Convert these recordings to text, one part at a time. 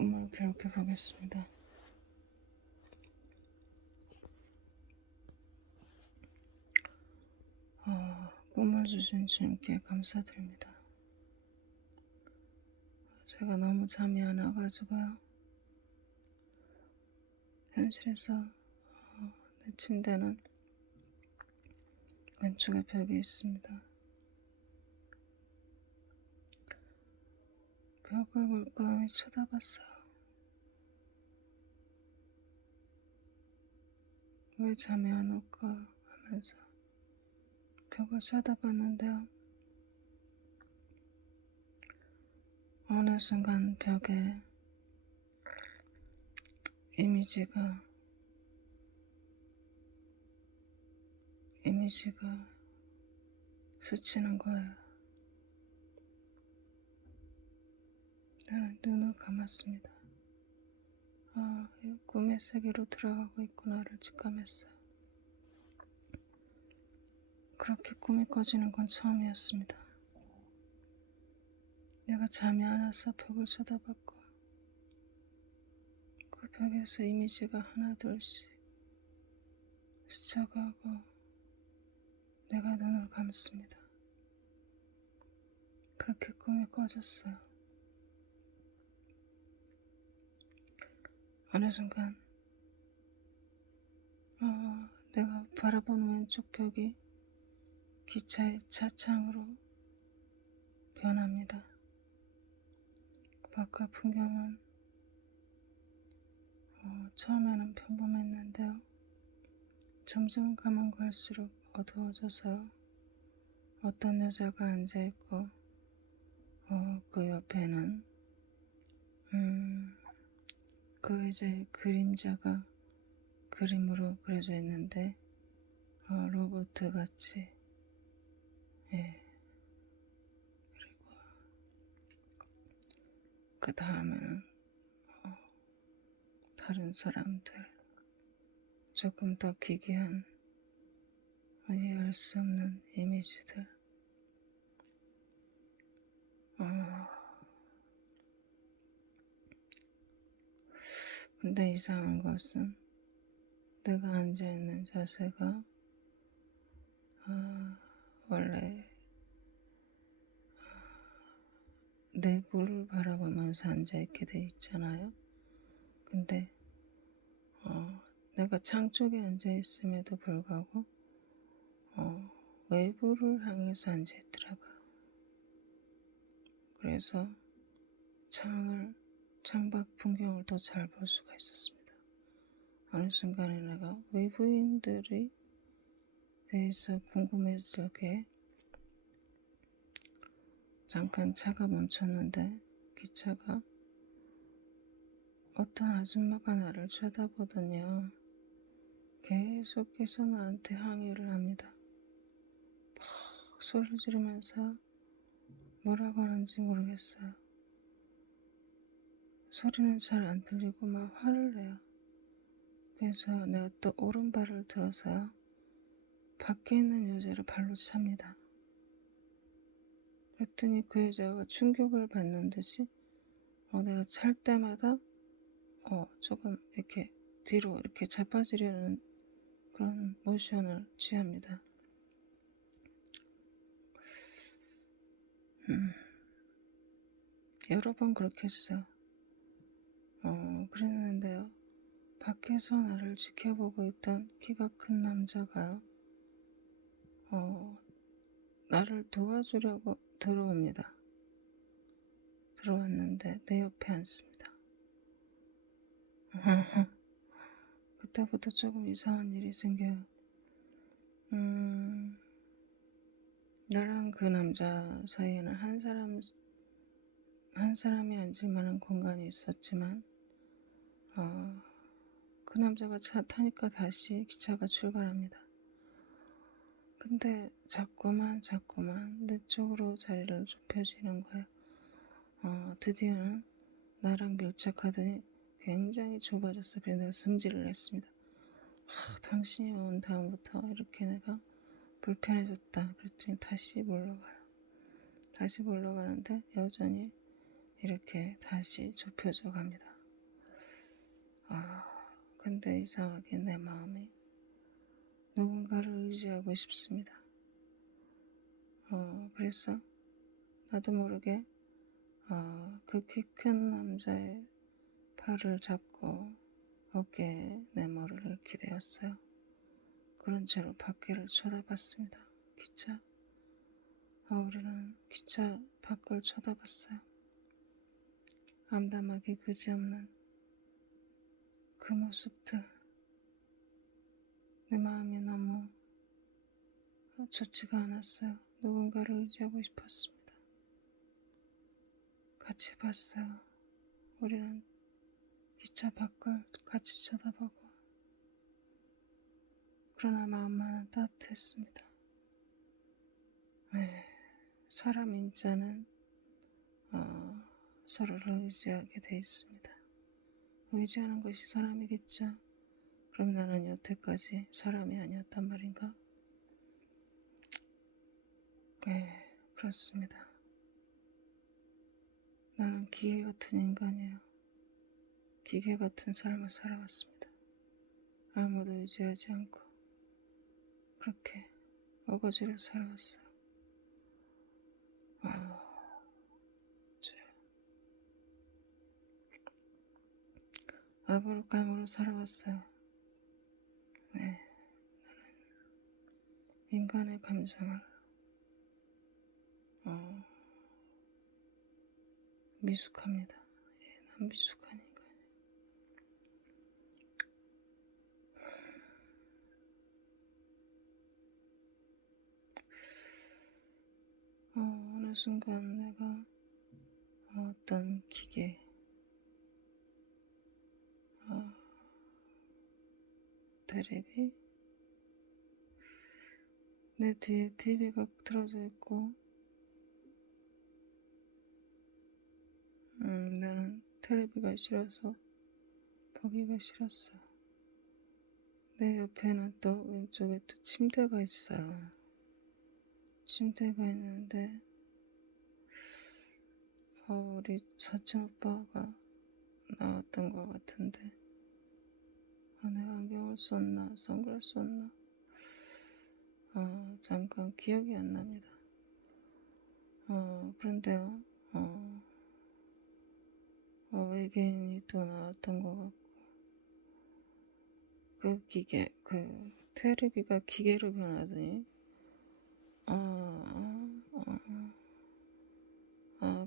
꿈을 기록해 보겠습니다. 꿈을 주신 주님께 감사드립니다. 제가 너무 잠이 안 와가지고요. 현실에서 내 침대는 왼쪽에 벽이 있습니다. 벽을 물끄러미 쳐다봤어요. 왜 잠이 안 올까 하면서 벽을 쳐다봤는데요. 어느 순간 벽에 이미지가 스치는 거예요. 나는 눈을 감았습니다. 이 꿈의 세계로 들어가고 있구나를 직감했어요. 그렇게 꿈이 꺼지는 건 처음이었습니다. 내가 잠이 안 와서 벽을 쳐다봤고 그 벽에서 이미지가 하나 둘씩 스쳐가고 내가 눈을 감습니다. 그렇게 꿈이 꺼졌어요. 어느 순간 내가 바라본 왼쪽 벽이 기차의 차창으로 변합니다. 바깥 풍경은 처음에는 평범했는데요. 점점 가면 갈수록 어두워져서요. 어떤 여자가 앉아있고 그 옆에는 그 여자의 그림자가 그림으로 그려져 있는데 로봇 같이 그리고 그 다음에는 다른 사람들 조금 더 기괴한 이해할 수 없는 이미지들 근데 이상한 것은 내가 앉아있는 자세가 원래 내부를 바라보면서 앉아있게 돼 있잖아요. 근데 내가 창 쪽에 앉아있음에도 불구하고 외부를 향해서 앉아있더라고요. 그래서 창밖 풍경을 더 잘 볼 수가 있었습니다. 어느 순간에 내가 외부인들이 대해서 궁금해지게 잠깐 차가 멈췄는데 기차가 어떤 아줌마가 나를 쳐다보더니요. 계속해서 나한테 항의를 합니다. 막 소리를 지르면서 뭐라고 하는지 모르겠어요. 소리는 잘 안 들리고 막 화를 내요. 그래서 내가 또 오른발을 들어서요. 밖에 있는 여자를 발로 찹니다. 그랬더니 그 여자가 충격을 받는 듯이 내가 찰 때마다 조금 이렇게 뒤로 이렇게 자빠지려는 그런 모션을 취합니다. 여러 번 그렇게 했어요. 그랬는데요. 밖에서 나를 지켜보고 있던 키가 큰 남자가요. 나를 도와주려고 들어옵니다. 들어왔는데 내 옆에 앉습니다. 그때부터 조금 이상한 일이 생겨요. 나랑 그 남자 사이에는 한 사람이 앉을 만한 공간이 있었지만 그 남자가 차 타니까 다시 기차가 출발합니다. 근데 자꾸만 내 쪽으로 자리를 좁혀지는 거예요. 드디어는 나랑 밀착하더니 굉장히 좁아졌어. 그래서 내가 승질을 했습니다. 당신이 온 다음부터 이렇게 내가 불편해졌다. 그랬더니 다시 물러가는데 여전히 이렇게 다시 좁혀져 갑니다. 근데 이상하게 내 마음이 누군가를 의지하고 싶습니다. 그래서 나도 모르게 그 키 큰 남자의 팔을 잡고 어깨에 내 머리를 기대었어요. 그런 채로 밖을 쳐다봤습니다. 우리는 기차 밖을 쳐다봤어요. 암담하기 그지없는 그 모습들. 내 마음이 너무 좋지가 않았어요. 누군가를 의지하고 싶었습니다. 같이 봤어요. 우리는 기차 밖을 같이 쳐다보고, 그러나 마음만은 따뜻했습니다. 사람 인자는 서로를 의지하게 돼 있습니다. 의지하는 것이 사람이겠죠. 그럼 나는 여태까지 사람이 아니었단 말인가? 그렇습니다. 나는 기계 같은 인간이에요. 기계 같은 삶을 살아왔습니다. 아무도 의지하지 않고 그렇게 어거지로 살아왔어요. 악으로 깡으로 살아왔어요. 인간의 감정을 미숙합니다. 난 미숙한 인간이에요. 어느 순간 내가 어떤 기계, 테레비, 내 뒤에 TV가 틀어져 있고, 나는 테레비가 싫어서 보기가 싫었어. 내 옆에는 또 왼쪽에 또 침대가 있어요. 침대가 있는데 우리 사촌 오빠가 나왔던 것 같은데 내가 안경을 썼나 선글라스 썼나 잠깐 기억이 안 납니다. 그런데요 외계인이 또 나왔던 것 같고, 그 기계, 그 테레비가 기계로 변하더니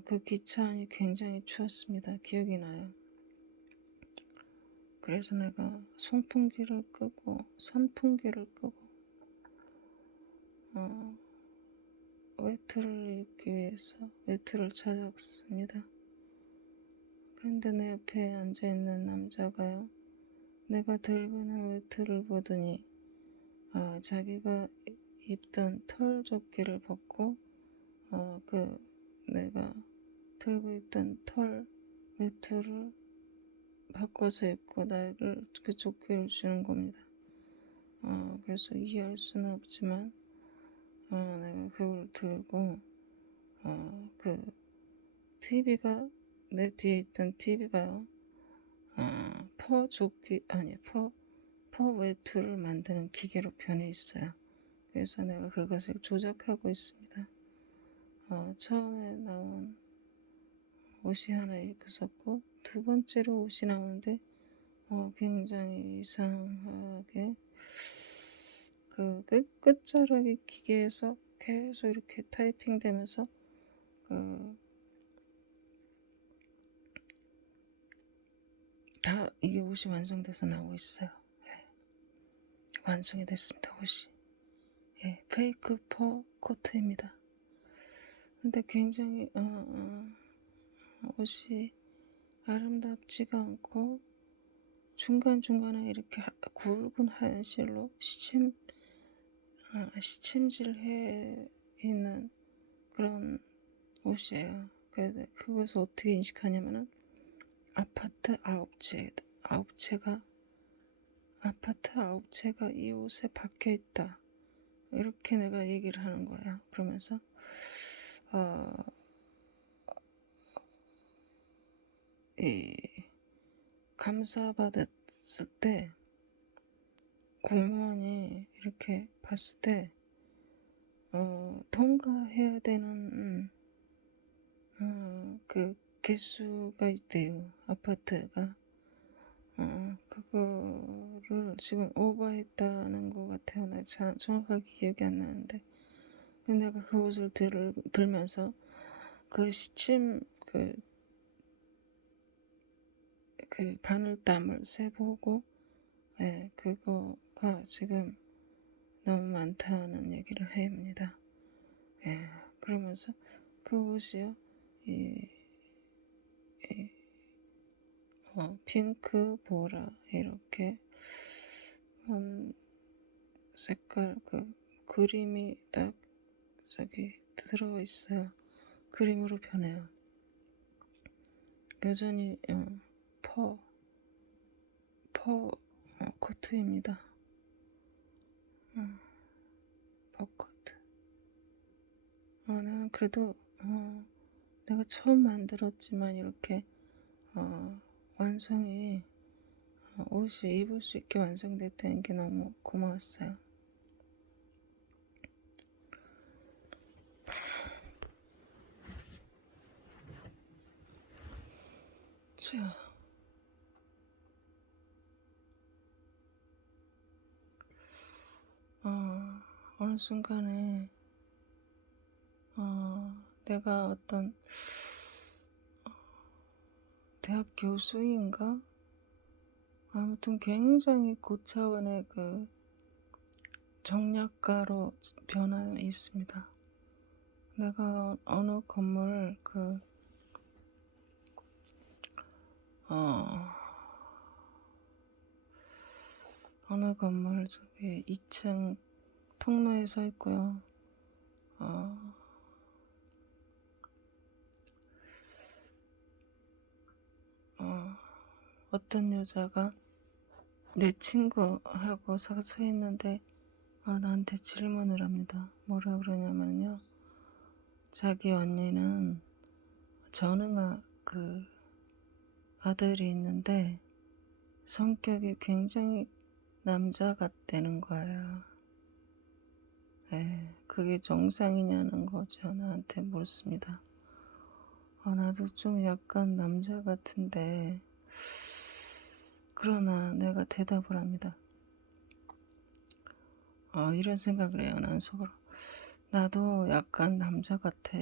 그 기차 안이 굉장히 추웠습니다. 기억이 나요. 그래서 내가 선풍기를 끄고 외투를 입기 위해서 외투를 찾았습니다. 그런데 내 옆에 앉아있는 남자가요, 내가 들고 있는 외투를 보더니 자기가 입던 털조끼를 벗고 내가 들고 있던 털 외투를 바꿔서 입고 나를 그 조끼를 주는 겁니다. 그래서 이해할 수는 없지만 내가 그걸 들고 그 TV가 내 뒤에 있던 TV가요 퍼 외투를 만드는 기계로 변해 있어요. 그래서 내가 그것을 조작하고 있습니다. 처음에 나온 옷이 하나 입었었고, 두 번째로 옷이 나오는데 굉장히 이상하게 그 끝자락이 기계에서 계속 이렇게 타이핑 되면서 다 이게 옷이 완성돼서 나오고 있어요. 완성이 됐습니다. 옷이. 페이크 퍼 코트입니다. 근데 굉장히 옷이 아름답지가 않고 중간중간에 이렇게 굵은 하얀 실로 시침질해 있는 그런 옷이에요. 그래서 그것을 어떻게 인식하냐면은 아파트 9채가 이 옷에 박혀 있다. 이렇게 내가 얘기를 하는 거야. 그러면서 감사받았 봤을 때, 공무원이 이렇게 봤을 때, 통과해야 되는, 그 개수가 있대요. 아파트가. 그거를 지금 오버했다는 것 같아요. 나 정확하게 기억이 안 나는데. 근데 내가 그것을 들면서 그 시침, 그 바늘땀을 세보고, 예, 그거가 지금 너무 많다는 얘기를 합니다. 예, 그러면서 그 옷이요, 이, 이 핑크, 보라, 이렇게, 색깔, 그림이 딱 저기 들어있어요. 그림으로 변해요. 여전히, 퍼, 코트입니다. 버커트. 나는 그래도, 내가 처음 만들었지만 이렇게, 완성이, 옷이 입을 수 있게 완성됐다는 게 너무 고마웠어요. 자, 어느 순간에, 내가 어떤 대학 교수인가? 아무튼 굉장히 고차원의 그 정략가로 변화해 있습니다. 내가 어느 건물 어느 건물 저기 2층 통로에 서 있고요. 어떤 여자가 내 친구하고 서 있는데 나한테 질문을 합니다. 뭐라 그러냐면요. 자기 언니는 전응아 그 아들이 있는데 성격이 굉장히 남자 같다는 거예요. 네, 그게 정상이냐는 거죠. 나한테 묻습니다. 나도 좀 약간 남자 같은데 그러나 내가 대답을 합니다. 이런 생각을 해요. 난 속으로. 나도 약간 남자 같아.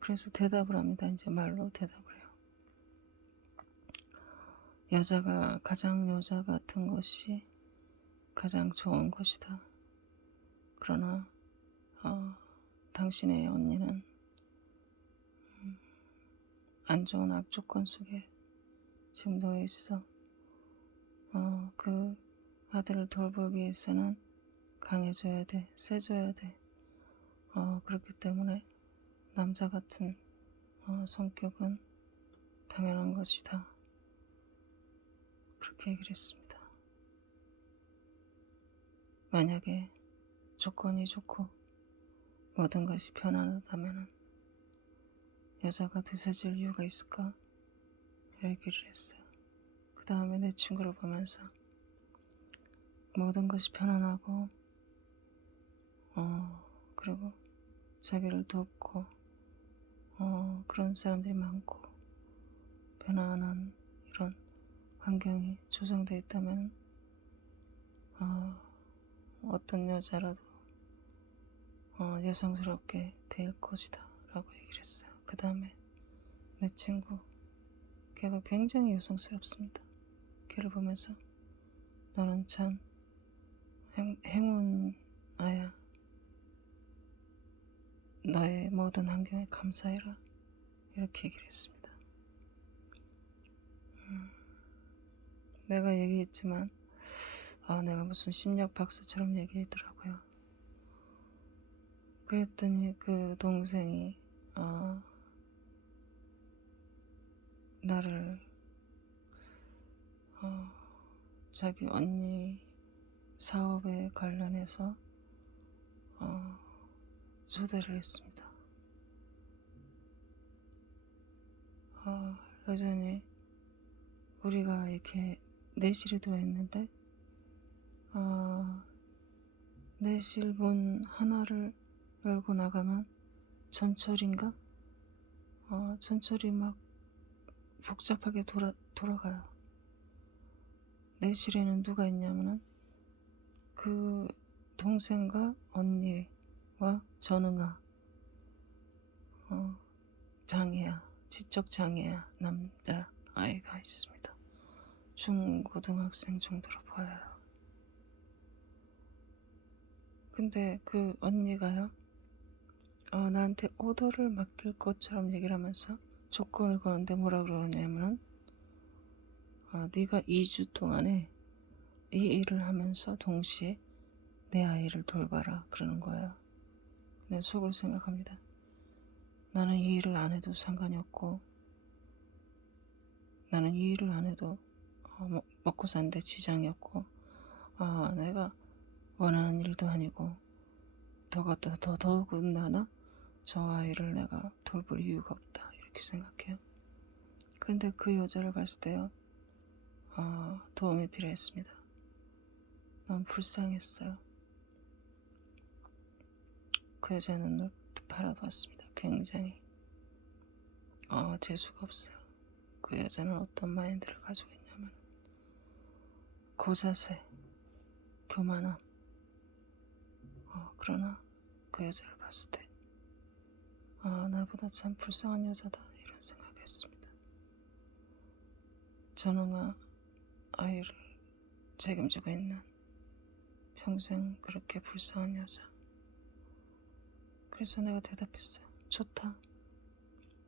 그래서 대답을 합니다. 이제 말로 대답을 해요. 여자가 가장 여자 같은 것이 가장 좋은 것이다. 그러나 당신의 언니는 안 좋은 악조건 속에 지금 놓여 있어. 그 아들을 돌보기 위해서는 강해져야 돼, 세져야 돼. 그렇기 때문에 남자 같은 성격은 당연한 것이다. 그렇게 얘기를 했습니다. 만약에 조건이 좋고 모든 것이 편안하다면 여자가 드세질 이유가 있을까? 얘기를 했어요. 그 다음에 내 친구를 보면서 모든 것이 편안하고 그리고 자기를 돕고 그런 사람들이 많고 편안한 이런 환경이 조성되어 있다면 어떤 여자라도 여성스럽게 될 것이다 라고 얘기를 했어요. 그 다음에 내 친구 걔가 굉장히 여성스럽습니다. 걔를 보면서 너는 참 행운 아야. 너의 모든 환경에 감사해라. 이렇게 얘기를 했습니다. 내가 얘기했지만 내가 무슨 심리학 박사처럼 얘기했더라고요. 그랬더니 그 동생이 나를 자기 언니 사업에 관련해서 초대를 했습니다. 여전히 우리가 이렇게 내실에 들어있는데 내실 문 하나를 열고 나가면 전철인가? 전철이 막 복잡하게 돌아가요. 내실에는 누가 있냐면은 그 동생과 언니와 전응아, 장애야, 지적 장애야 남자 아이가 있습니다. 중고등학생 정도로 보여요. 근데 그 언니가요, 나한테 오더를 맡길 것처럼 얘기를 하면서 조건을 거는데 뭐라 그러냐면은 네가 2주 동안에 이 일을 하면서 동시에 내 아이를 돌봐라 그러는 거예요. 근데 속으로 생각합니다. 나는 이 일을 안 해도 상관이 없고, 나는 이 일을 안 해도 먹고 사는데 지장이 없고, 내가 원하는 일도 아니고 더더군다나 저 아이를 내가 돌볼 이유가 없다 이렇게 생각해요. 그런데 그 여자를 봤을 때요, 도움이 필요했습니다. 너무 불쌍했어요. 그 여자 눈을 바라봤습니다. 굉장히 재수가 없어요. 그 여자는 어떤 마인드를 가지고 있냐면 고자세, 교만함. 그러나 그 여자를 봤을 때 나보다 참 불쌍한 여자다 이런 생각을 했습니다. 전응아 아이를 책임지고 있는 평생 그렇게 불쌍한 여자. 그래서 내가 대답했어요. 좋다.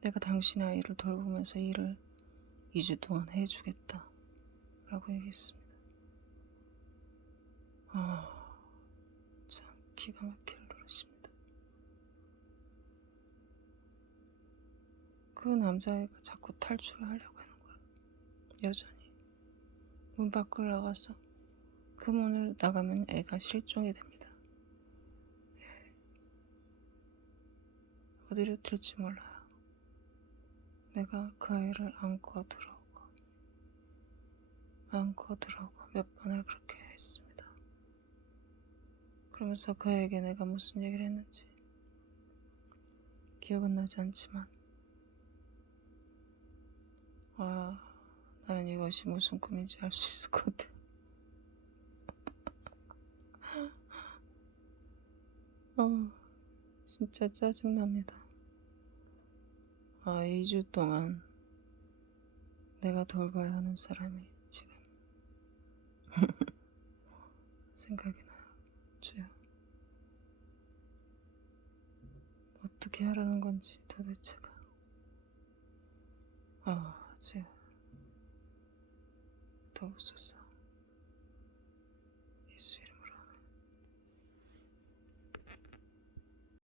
내가 당신의 아이를 돌보면서 일을 2주 동안 해주겠다 라고 얘기했습니다. 참 기가 막힐 노릇입니다. 그 남자애가 자꾸 탈출을 하려고 하는 거야. 여전히 문 밖을 나가서 그 문을 나가면 애가 실종이 됩니다. 어디로 튈지 몰라요. 내가 그 아이를 안고 들어오고 몇 번을 그렇게 했습니다. 그러면서 그 아이에게 내가 무슨 얘기를 했는지 기억은 나지 않지만 나는 이것이 무슨 꿈인지 알 수 있을 것 같아. 진짜 짜증납니다. 2주 동안 내가 돌봐야 하는 사람이 지금 생각이 나요. 주요. 어떻게 하라는 건지 도대체가. 주요. 도우소서.